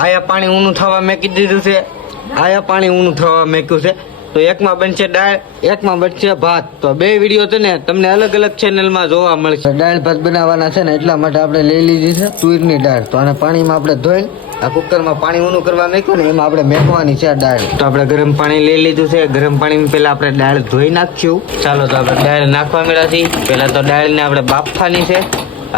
આયા પાણી ઊનું થવા મેકી દીધું છે, આયા પાણી ઊનું થવા મેક્યું છે. તો એકમાં બનશે દાળ, એકમાં બનશે ભાત. તો બે વિડીયો છે ને તમને અલગ અલગ ચેનલમાં જોવા મળશે. દાળ ભાત બનાવવાના છે ને એટલા માટે આપણે લઈ લીધી છે તુવેરની દાળ. તો આને પાણીમાં આપણે ધોઈ આ કુકરમાં પાણી ઊનું કરવા મેક્યું ને એમાં આપણે મેકવાની છે આ દાળ. તો આપણે ગરમ પાણી લઈ લીધું છે. ગરમ પાણીમાં પહેલા આપણે દાળ ધોઈ નાખ્યું. ચાલો તો આપણે દાળ નાખવા મળ્યા છીએ. પહેલા તો દાળને આપણે બાફવાની છે.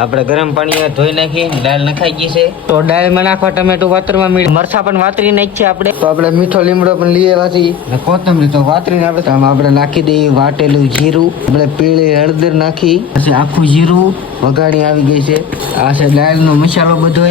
આપણે ગરમ પાણી ધોઈ નાખી, દાળ નખાઈ ગઈ છે. તો દાળમાં નાખવા ટમેટું વાતરવા મળ્યું, મરચા પણ વાતરી નાખીએ આપણે. તો આપણે મીઠો લીમડો પણ લઈ આવ્યા છીએ ને કોથમરી તો વાતરીને આપણે નાખી દઈએ વાટેલું જીરું. આપણે પીળી હળદર નાખી પછી આખું જીરું વઘાણી આવી ગઈ છે. આ છે દાળનો મસાલો બધો,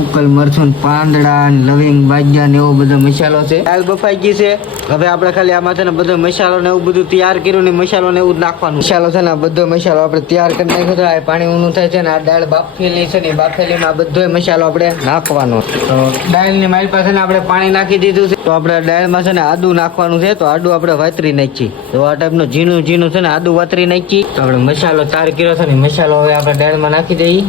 ઉકલ મરચું, પાંદડા, લવિંગ, બાજિયા ને એવો બધો મસાલો છે. દાળ બફાઈ ગઈ છે. હવે આપણે ખાલી આમાં છે ને બધો મસાલો ને એવું બધું તૈયાર કર્યું ને મસાલો ને એવું જ નાખવાનું. મસાલો છે ને બધો મસાલો આપણે તૈયાર કરી નાખ્યો તો આ પાણી ઊનું થાય છે ને આ દાળ બાફેલી છે ને બાફેલીમાં બધો મસાલો આપણે નાખવાનો. તો દાળની મારી પાસે ને આપણે પાણી નાખી દીધું છે. તો આપણે દાળમાં છે ને આદુ નાખવાનું છે. તો આદુ આપણે વાતરી નાખીએ. તો આ ટાઈપનું ઝીણું ઝીણું છે ને આદુ વાતરી નાખીએ. તો આપણે મસાલો તૈયાર કર્યો છે ને મસાલો હવે આપણે દાળમાં નાખી દઈએ.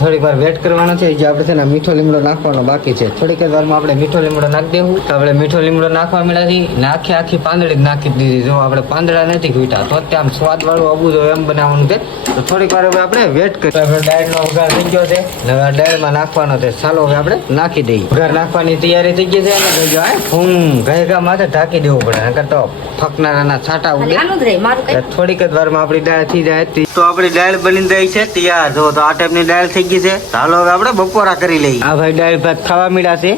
થોડીક વાર વેટ કરવાનો છે. જે આપણે છે ને મીઠો લીમડો નાખવાનો બાકી છે. થોડીક વારમાં આપણે મીઠો લીમડો નાખી દેવું. તો આપણે મીઠો લીમડો નાખવા મળ્યા છે. આખી પાંદડી નાખી દીધી. જો આપણે પાંદડા નથી ઘૂંટા તો આમ સ્વાદ વાળું આવું જોઈએ એમ બનાવવાનું છે. તો થોડીક વાર હવે આપણે વેટ કરીએ. આપણે દાળનો વઘાર થઈ ગયો છે. હવે દાળમાં નાખવાનો છે. ચાલો હવે આપણે નાખી દઈએ. વઘાર નાખવાની તૈયારી થઈ ગઈ છે. અને ઘેગા માથે ઢાંકી દેવું પડે, નકર તો ફકનારાના છાંટા ઉડે. થોડીક જ વારમાં આપણી દાળ થઈ જાય. તો આપણી દાળ બની રહી છે તૈયાર. જો તો આ ટાઈપની દાળ થઈ ગઈ છે. ચાલો હવે આપણે બપોરા કરી લઈએ. આ ભાઈ દાળ ભાત ખાવા મળ્યા છે.